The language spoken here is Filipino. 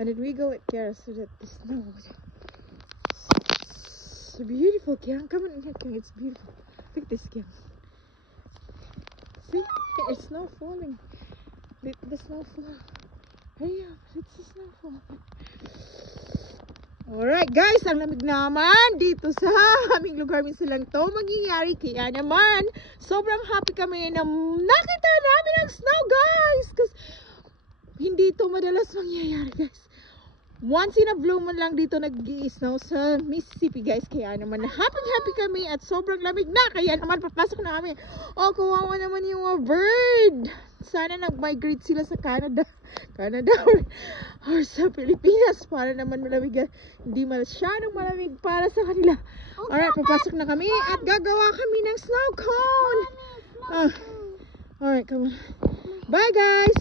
And then we go with Kiara so that the snow. It's beautiful, Kiara. Come on, Kiara. It's beautiful. Look at this, Kiara. See? It's snow falling. The snow fall. Hurry up. It's the snow fall. Alright guys, ang lamig naman dito sa aming lugar. Minsan lang to mangyayari. Kaya naman, sobrang happy kami na nakita namin ang snow, guys. Kasi hindi to madalas mangyayari, guys. Once in a blue moon lang dito nag-i-snow sa Mississippi, guys. Kaya naman happy kami at sobrang lamig na. Kaya naman papasok na kami. Oh, kawawa naman yung mga bird. Sana nag-migrate sila sa Canada or sa Pilipinas para naman malamig. Hindi masyadong malamig para sa kanila. Alright, papasok na kami at gagawa kami ng snow cone. Alright, come on. Bye, guys.